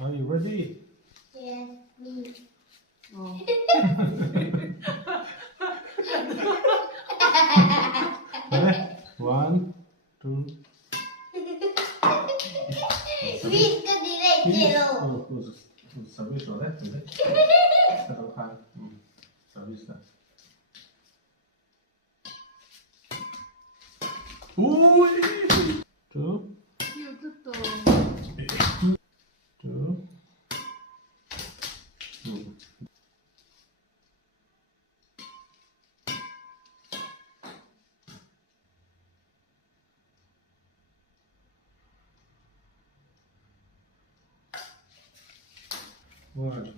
Are you ready? Yes, me. Oh. Okay. 1, 2. Visca direttelo. Servizio, detto. Stato fare. Servizio. Ui! 2. Io tutto. 2. 1,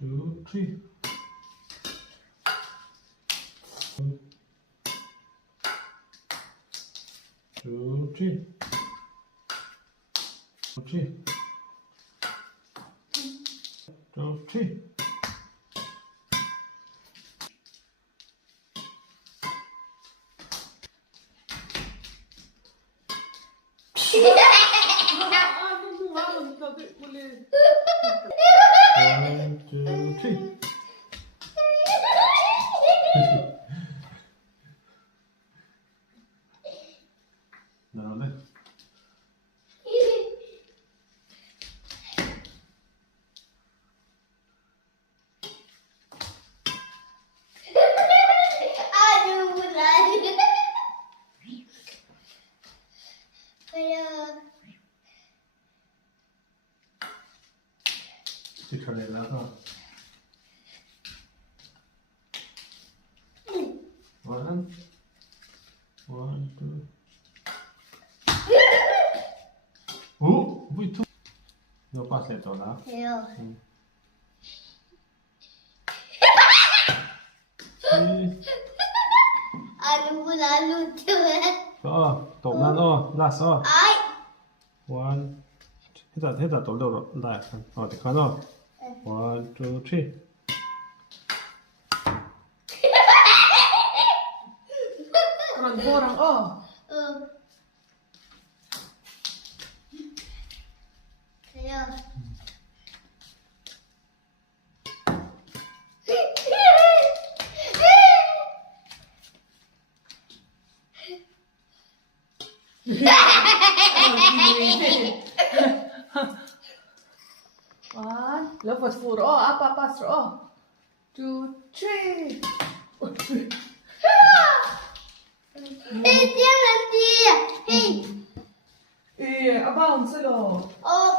2, 3. 2, 3. 3. 2, 3. One, two, three. Nào đây. Aduh, bulan. Chỉ cần này là thôi. One, 1, 2. Vui thu. Nó pass lại rồi đó. Theo. 3. Aduh, bulan lucu. Rồi, tổng ra rồi, last rồi. Ai. 1. Hết là tổng đều rồi. Lại, rồi thì khó rồi. 1, 2, 3. Orang orang oh. Theo. One. Lepas four. Oh, apa pas oh. 2, 3. Hei, dia nanti. Hei. Eh, abang selo. Oh,